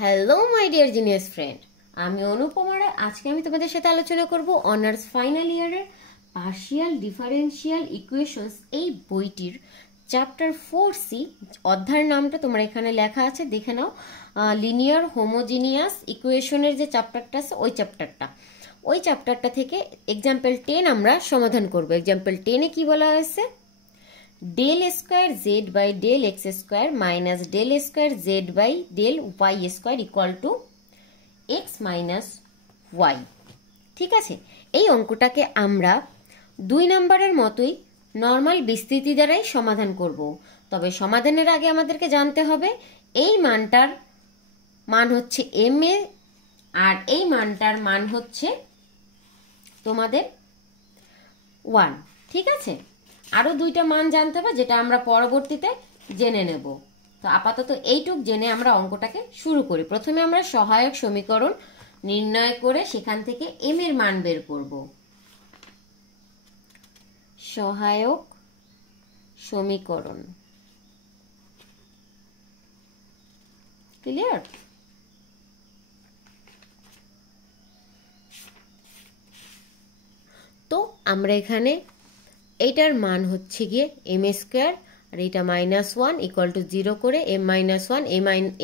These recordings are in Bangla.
Hello my dear genius friend, আমি অনুপমা রায়। আজকে আমি তোমাদের সাথে আলোচনা করব অনার্স ফাইনাল ইয়ারের পার্শিয়াল ডিফারেন্সিয়াল ইকুয়েশনস এই বইটির চ্যাপ্টার 4C। অধ্যায়ের নামটা তোমার এখানে লেখা আছে, দেখে নাও। লিনিয়ার হোমোজিনিয়াস ইকুয়েশনের যে চ্যাপ্টারটা আছে ওই চ্যাপ্টারটা থেকে এক্সাম্পল 10 আমরা সমাধান করব। এক্সাম্পল 10-এ কি বলা হয়েছে? del square z by del x square minus del square z by del y square equal to x minus y। ঠিক আছে, এই অঙ্কটাকে আমরা 2 নম্বরের মতোই নর্মাল বিস্তৃতি দ্বারাই সমাধান করব। তবে সমাধানের আগে আমাদেরকে জানতে হবে এই মানটার মান হচ্ছে m এ, আর এই মানটার মান হচ্ছে তোমাদের 1। ঠিক আছে, আরো দুইটা মান জানতে হবে যেটা আমরা পরবর্তীতে জেনে নেব। তো আপাতত এইটুক জেনে আমরা অঙ্কটাকে শুরু করি। প্রথমে আমরা সহায়ক সমীকরণ নির্ণয় করে সেখান থেকে m এর মান বের করব। সহায়ক সমীকরণ, ক্লিয়ার? তো আমরা এখানে এইটার মান হচ্ছে গিয়ে m স্কয়ার, আর এটা -1 ইকুয়াল টু 0 করে m-1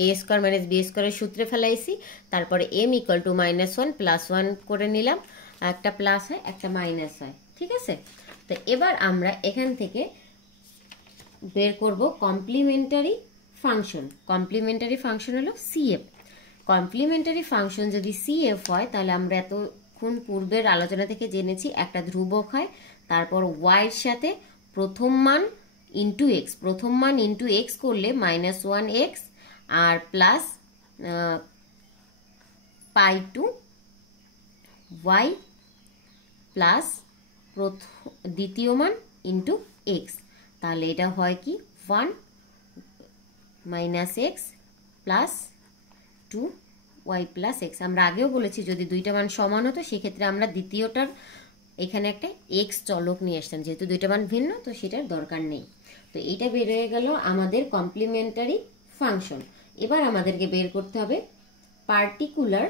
a square minus b স্কয়ারের সূত্রে ফেলাইছি। তারপরে m ইকুয়াল টু -1 +1 করে নিলাম, একটা প্লাস হয় একটা মাইনাস হয়। ঠিক আছে, তো এবার আমরা এখান থেকে বের করব কমপ্লিমেন্টারি ফাংশন। কমপ্লিমেন্টারি ফাংশন হলো CF। কমপ্লিমেন্টারি ফাংশন যদি CF হয় তাহলে আমরা এতক্ষণ পূর্বের আলোচনা থেকে জেনেছি একটা ধ্রুবক হয়, তারপর y এর সাথে প্রথম মান ইন্টু এক্স, প্রথম মান ইন্টু এক্স করলে -1x আর প্লাস π2 y প্লাস দ্বিতীয় মান ইন্টু এক্স, তাহলে এটা হয় কি 1 - x plus 2y plus x। আমরা আগেও বলেছি যদি দুইটা মান সমান হতো সেক্ষেত্রে আমরা দ্বিতীয়টার এখানে একটা x চলক নিয়ে আসতাম, যেহেতু দুইটা মান ভিন্ন তো সেটার দরকার নেই। তো এইটা বের হয়ে গেল আমাদের কমপ্লিমেন্টারি ফাংশন। এবার আমাদেরকে বের করতে হবে পার্টিকুলার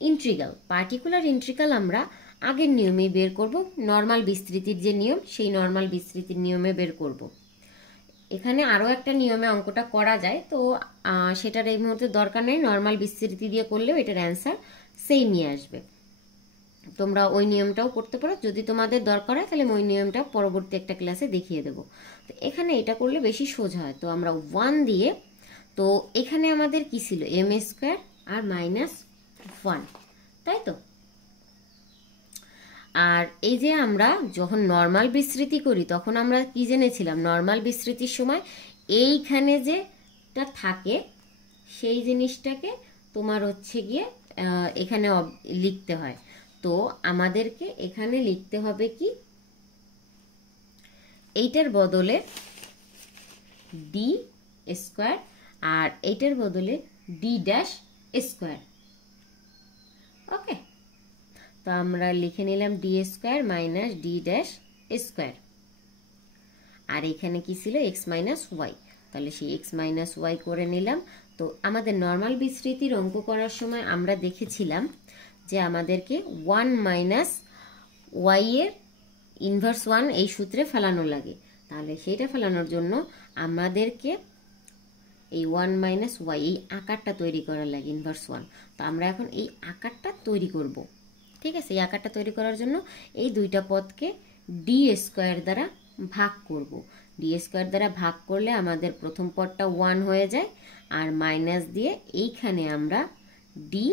ইন্টিগ্রাল। পার্টিকুলার ইন্টিগ্রাল আমরা আগের নিয়মেই বের করব, নর্মাল বিস্তৃতির যে নিয়ম সেই নর্মাল বিস্তৃতির নিয়মে বের করব। এখানে আরও একটা নিয়মে অঙ্কটা করা যায়, তো সেটার এই মুহূর্তে দরকার নেই। নর্মাল বিস্তৃতি দিয়ে করলেও এটার অ্যান্সার সেমই আসবে। তোমরা ওই নিয়মটাও করতে পারো, যদি তোমাদের দরকার হয় তাহলে ওই নিয়মটা পরবর্তী একটা ক্লাসে দেখিয়ে দেবো। তো এখানে এটা করলে বেশি সোজা হয়। তো আমরা 1 দিয়ে, তো এখানে আমাদের কি ছিল m স্কয়ার আর -1, তাই তো? আর এই যে আমরা যখন নর্মাল বিস্তৃতি করি তখন আমরা কি জেনেছিলাম? নর্মাল বিস্তৃতির সময় এইখানে যেটা থাকে সেই জিনিসটাকে তোমার হচ্ছে গিয়ে এখানে লিখতে হয়। তো আমাদেরকে এখানে লিখতে হবে কি, এইটার বদলে d স্কয়ার আর এইটার বদলে d ড্যাশ স্কয়ার। ওকে, তো আমরা লিখে নিলাম d square minus d dash square. আর এখানে কি ছিল x মাইনাস ওয়াই, তাহলে সেই x মাইনাস ওয়াই করে নিলাম। তো আমাদের নর্মাল বিস্তৃতির অঙ্ক করার সময় আমরা দেখেছিলাম যে আমাদেরকে 1 মাইনাস ওয়াই এর ইনভার্স 1 এই সূত্রে ফেলানো লাগে। তাহলে সেইটা ফেলানোর জন্য আমাদেরকে এই 1 মাইনাস ওয়াই এই আকারটা তৈরি করার লাগে, ইনভার্স 1। তো আমরা এখন এই আকারটা তৈরি করব। ঠিক আছে, এই আকারটা তৈরি করার জন্য এই দুইটা পদকে ডি স্কোয়ার দ্বারা ভাগ করব। ডি স্কোয়ার দ্বারা ভাগ করলে আমাদের প্রথম পদটা 1 হয়ে যায়, আর মাইনাস দিয়ে এইখানে আমরা ডি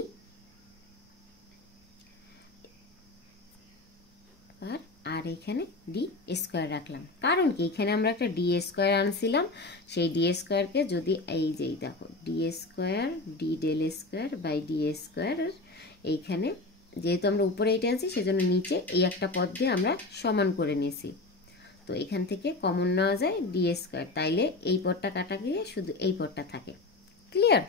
আর এখানে ডি স্কোয়ার রাখলাম। কারণ কি, এখানে আমরা একটা ডি স্কোয়ার আনছিলাম, সেই ডি স্কোয়ারকে যদি এই যে দেখো D square D del square by D square, এইখানে যেহেতু আমরা উপরে এইটা আনছি সেজন্য নিচে এই একটা পদ দিয়ে আমরা সমান করে নিয়েছি। তো এখান থেকে কমন নেওয়া যায় ডি স্কোয়ার, তাইলে এই পদটা কাটা গিয়ে শুধু এই পদটা থাকে। ক্লিয়ার?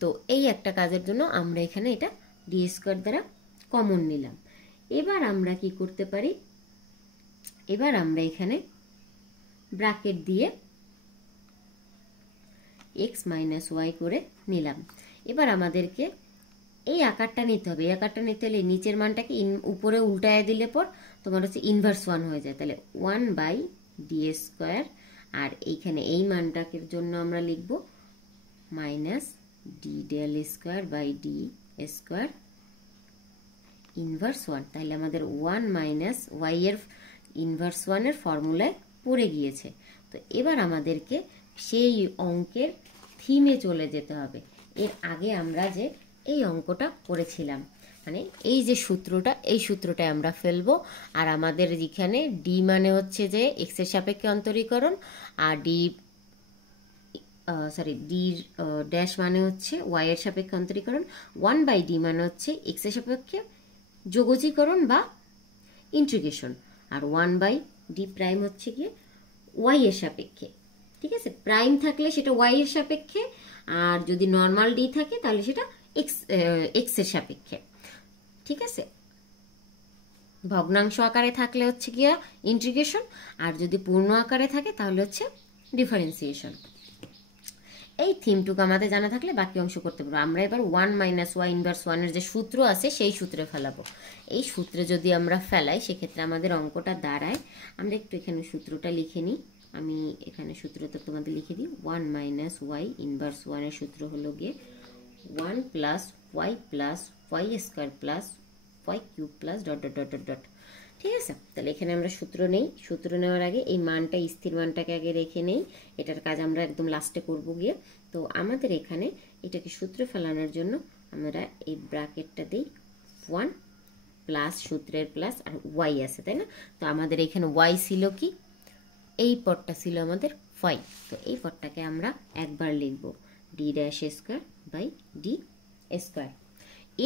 তো এই একটা কাজের জন্য আমরা এখানে এটা ডি স্কোয়ার দ্বারা কমন নিলাম। এবার আমরা কি করতে পারি, এবার আমরা এখানে ব্র্যাকেট দিয়ে x মাইনাস ওয়াই করে নিলাম। এবার আমাদেরকে এই আকারটা নিতে হবে। এই আকারটা নিতে হলে নিচের মানটাকে উপরে উল্টায় দিলে পর তোমার হচ্ছে ইনভার্স 1 হয়ে যায়। তাহলে 1/d², আর এইখানে এই মানটাকে জন্য আমরা লিখব -d²/d² ইনভার্স 1। তাহলে আমাদের 1 - y এর ইনভার্স 1 এর ফর্মুলায় পড়ে গিয়েছে। তো এবার আমাদেরকে সেই অঙ্কের থিমে চলে যেতে হবে। এর আগে আমরা যে এই অঙ্কটা করেছিলাম, মানে এই যে সূত্রটা, এই সূত্রটায় আমরা ফেলবো। আর আমাদের এখানে ডি মানে হচ্ছে যে এক্স এর সাপেক্ষে অন্তরীকরণ, আর ডি ড্যাশ মানে হচ্ছে ওয়াই এর সাপেক্ষে অন্তরীকরণ, 1/d মানে হচ্ছে এক্স এর সাপেক্ষে যোগজীকরণ বা ইন্টিগ্রেশন, আর 1/d প্রাইম হচ্ছে গিয়ে ওয়াই এর সাপেক্ষে। ঠিক আছে, প্রাইম থাকলে সেটা ওয়াই এর সাপেক্ষে, আর যদি নর্মাল ডি থাকে তাহলে সেটা এক্স এর সাপেক্ষে। ঠিক আছে, ভগ্নাংশ আকারে থাকলে হচ্ছে গিয়া ইন্টিগ্রেশন, আর যদি পূর্ণ আকারে থাকে তাহলে হচ্ছে ডিফারেন্সিয়েশন। এই থিমটুকু আমাদের জানা থাকলে বাকি অংশ করতে পারবো। আমরা এবার 1 - y ইনভার্স 1 এর যে সূত্র আছে সেই সূত্রে ফেলাবো। এই সূত্রে যদি আমরা ফেলাই সেক্ষেত্রে আমাদের অঙ্কটা দাঁড়ায়, আমরা একটু এখানে সূত্রটা লিখে নিই। আমি এখানে সূত্রটা তোমাদের লিখে দিই। 1 - y ইনভার্স 1 এর সূত্র হলো গিয়ে 1 + y + y² + y³ .. ঠিক আছে, তাহলে এখানে আমরা সূত্র নেই। সূত্র নেওয়ার আগে এই মানটা, স্থির মানটাকে আগে রেখে নেই। এটার কাজ আমরা একদম লাস্টে করবো গিয়ে। তো আমাদের এখানে এটাকে সূত্রে ফেলানোর জন্য আমরা এই ব্র্যাকেটটা দিই 1 প্লাস সূত্রের প্লাস আর ওয়াই আছে, তাই না? তো আমাদের এখানে ওয়াই ছিল কি, এই পদটা ছিল আমাদের 5। তো এই পদটাকে আমরা একবার লিখব d'²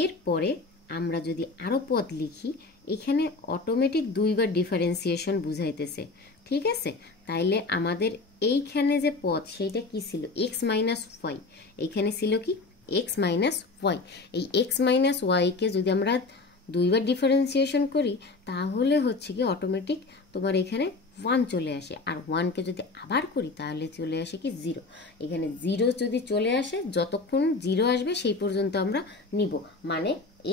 এরপরে আমরা যদি আরো পদ লিখি, এখানে অটোমেটিক দুইবার ডিফারেন্সিয়েশন বুঝাইতেছে। ঠিক আছে, তাইলে আমাদের এইখানে যে পদ সেইটা কি ছিল, x - y। এইখানে ছিল কি x - y। এই x - y কে যদি আমরা দুইবার ডিফারেন্সিয়েশন করি তাহলে হচ্ছে কি অটোমেটিক তোমার এখানে 1 চলে আসে, আর 1 কে যদি আবার করি তাহলে চলে আসে কি 0। এখানে 0 যদি চলে আসে, যতক্ষণ 0 আসবে সেই পর্যন্ত আমরা নিব, মানে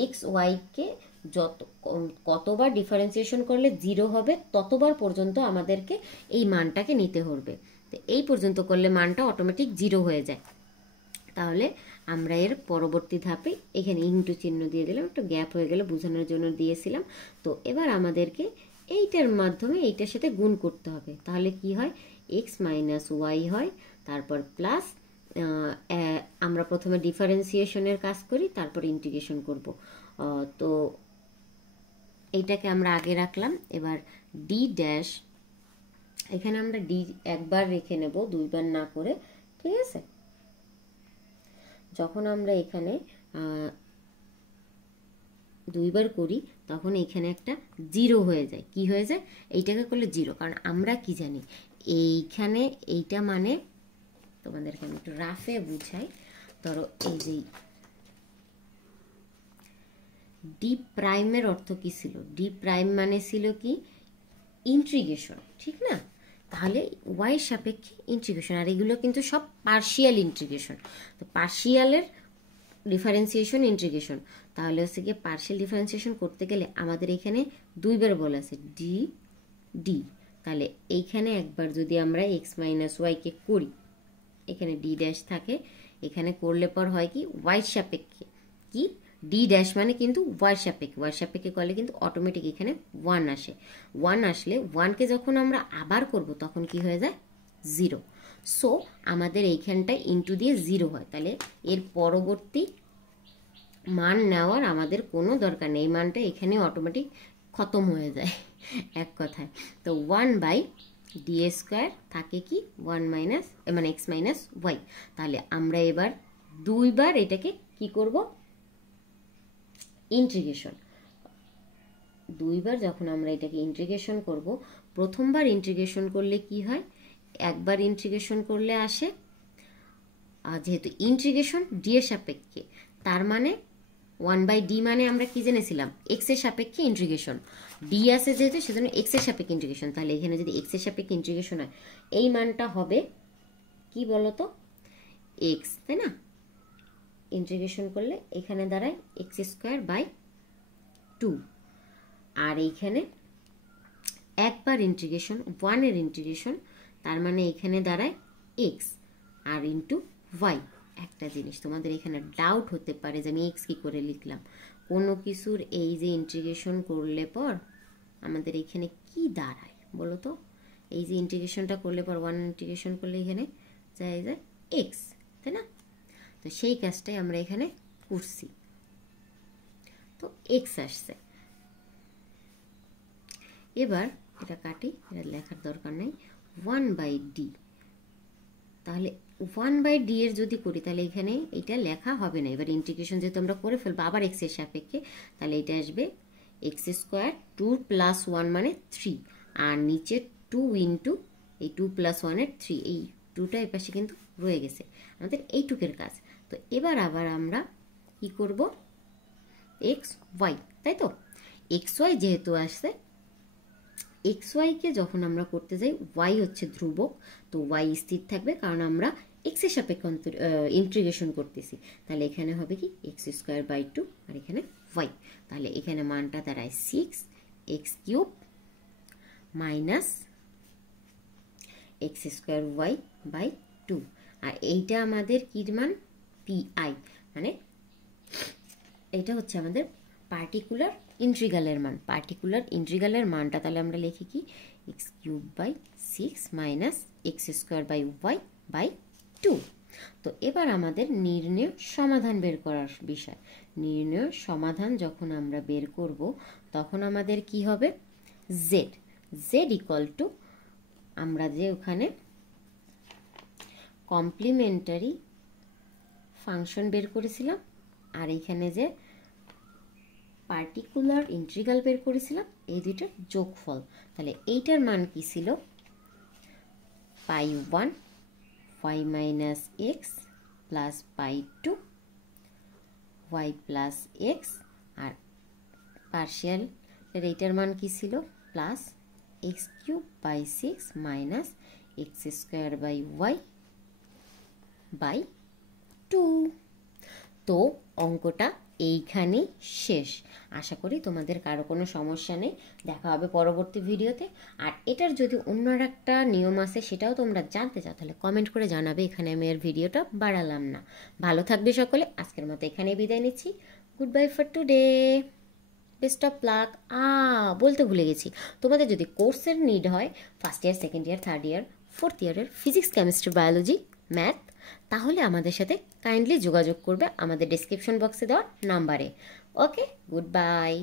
x y কে কতবার ডিফারেন্সিয়েশন করলে 0 হবে ততবার পর্যন্ত আমাদেরকে এই মানটাকে নিতে হবে। তো এই পর্যন্ত করলে মানটা অটোমেটিক 0 হয়ে যায়। তাহলে আমরা এর পরবর্তী ধাপে এখানে ইনটু চিহ্ন দিয়ে দিলাম, একটু গ্যাপ হয়ে গেলে বোঝানোর জন্য দিয়েছিলাম। তো এবার আমাদেরকে এইটার মাধ্যমে এইটার সাথে গুণ করতে হবে। তাহলে কি হয়, x - y হয়, তারপর প্লাস আমরা প্রথমে ডিফারেন্সিয়েশনের কাজ করি, তারপর ইন্টিগ্রেশন করব। তো এইটাকে আমরা আগে রাখলাম। এবার ডি ড্যাশ, এখানে আমরা ডি একবার রেখে নেব, দুইবার না করে। ঠিক আছে, যখন আমরা এখানে দুইবার করি তখন এখানে একটা 0 হয়ে যায়। কি হয়ে যায়, এইটাকে করলে 0, কারণ আমরা কি জানি এইখানে এইটা মানে, তোমাদেরকে আমি একটু রাফে বুঝাই। ধরো এই যে ডি প্রাইমের অর্থ কি ছিল, ডি প্রাইম মানে ছিল কি ইন্টিগ্রেশন, ঠিক না? তাহলে ওয়াই সাপেক্ষে ইন্টিগ্রেশন, আর এগুলো কিন্তু সব পার্শিয়াল ইন্টিগ্রেশন। তো পার্শিয়ালের ডিফারেন্সিয়েশন ইন্টিগ্রেশন, তাহলে হচ্ছে গিয়ে পার্শিয়াল ডিফারেন্সিয়েশন করতে গেলে আমাদের এখানে দুইবার বলা আছে ডি ডি। তাহলে এইখানে একবার যদি আমরা x - y কে করি, এখানে ডি ড্যাশ থাকে, এখানে করলে পর হয় কি ওয়াই সাপেক্ষে, কি ডি ড্যাশ মানে কিন্তু ওয়াই সাপেক্ষে, ওয়াই সাপেক্ষে করলে কিন্তু অটোমেটিক এখানে 1 আসে। 1 আসলে 1কে যখন আমরা আবার করব তখন কি হয়ে যায় 0। সো আমাদের এইখানটায় ইনটু দিয়ে 0 হয়। তাহলে এর পরবর্তী মান নেওয়ার আমাদের কোনো দরকার নেই, এই মানটা এখানে অটোমেটিক খতম হয়ে যায় এক কথায়। তো 1/d² থাকে কি 1 মানে x - y। তাহলে আমরা এবার দুইবার এটাকে কি করব, ইন্টিগ্রেশন। দুইবার যখন আমরা এটাকে ইন্টিগ্রেশন করব, প্রথমবার ইন্টিগ্রেশন করলে কি হয়, একবার ইন্টিগ্রেশন করলে আসে, যেহেতু ইন্টিগ্রেশন ডি এর সাপেক্ষে, তার মানে 1/d মানে আমরা কি জেনেছিলাম, x এর সাপেক্ষে ইন্টিগ্রেশন। ডি আছে যেহেতু সেজন্য x এর সাপেক্ষে ইন্টিগ্রেশন। তাহলে এখানে যদি x এর সাপেক্ষে ইন্টিগ্রেশন হয়, এই মানটা হবে কি বলতো, x, তাই না? ইন্টিগ্রেশন করলে এখানে দাঁড়ায় x²/2, আর এইখানে একবার ইন্টিগ্রেশন 1 এর ইন্টিগ্রেশন, তার মানে এখানে দাঁড়ায় x আর ইন্টু y। একটা জিনিস তোমাদের এখানে ডাউট হতে পারে যে আমি x কি করে লিখলাম। কোনো কিছুর এই যে ইন্টিগ্রেশন করলে পর আমাদের এখানে কি দাঁড়ায় বলো তো? এই যে ইন্টিগ্রেশনটা করলে পর 1 ইন্টিগ্রেশন করলে এখানে যায় x, তাই না? তো সেই কাজটাই আমরা এখানে করছি, তো x আসছে। এবার এটা কাটি, এটা লেখার দরকার নেই। 1/d, তাহলে 1/d এর যদি করি তাহলে এখানে এটা লেখা হবে না। এবার ইন্টিগ্রেশন যেহেতু আমরা করে ফেলবো আবার x এর সাপেক্ষে, তাহলে এটা আসবে x² 2 + 1 মানে 3, আর নিচে 2 ইন্টু এই 2 + 1 এর 3, এই 2টা এই পাশে কিন্তু রয়ে গেছে আমাদের এইটুকের কাজ। তো এবার আবার আমরা কি করব, xy, তাই তো? xy যেহেতু আসছে, xy কে যখন আমরা করতে যাই y হচ্ছে ধ্রুবক, তো y স্থির থাকবে কারণ আমরা x এর সাপেক্ষে ইন্টিগ্রেশন করতেছি। তাহলে এখানে হবে কি x²/2 আর এখানে y, তাহলে এখানে মানটা দাঁড়ায় 6x³ মাইনাস x²y/2, আর এইটা আমাদের কি মান, pi, মানে এটা হচ্ছে আমাদের পার্টিকুলার ইন্টিগ্রালের মান। পার্টিকুলার ইন্টিগ্রালের মানটা তাহলে আমরা লিখি কি x³/6 মাইনাস x²/y/2। তো এবার আমাদের নির্ণয় সমাধান বের করার বিষয়। নির্ণয় সমাধান যখন আমরা বের করব তখন আমাদের কি হবে, z = আমরা যে ওখানে কমপ্লিমেন্টারি ফাংশন বের করেছিলাম আর এখানে যে পার্টিকুলার ইন্টিগ্রাল বের করেছিলাম, এই দুইটার যোগফল। তাহলে এইটার মান কি ছিল, π1 y - x plus π2 y plus x, আর পার্শিয়াল এর এইটার মান কি ছিল, প্লাস x³/6 মাইনাস x²/y/2। তো অঙ্কটা এইখানেই শেষ। আশা করি তোমাদের কারো কোনো সমস্যা নেই। দেখা হবে পরবর্তী ভিডিওতে। আর এটার যদি অন্য একটা নিয়ম আছে সেটাও তোমরা জানতে চাও তাহলে কমেন্ট করে জানাবে। এখানে আমি এর ভিডিওটা বাড়ালাম না। ভালো থাকবে সকলে। আজকের মতো এখানেই বিদায় নিচ্ছি। Good bye for today, best of luck. বলতে ভুলে গেছি, তোমাদের যদি কোর্সের নিড হয় first year, second year, third year, fourth ইয়ারের ফিজিক্স, কেমিস্ট্রি, বায়োলজি, ম্যাথ, তাহলে আমাদের সাথে কাইন্ডলি যোগাযোগ করবে আমাদের ডেসক্রিপশন বক্সে দেওয়া নাম্বারে। ওকে, গুড বাই।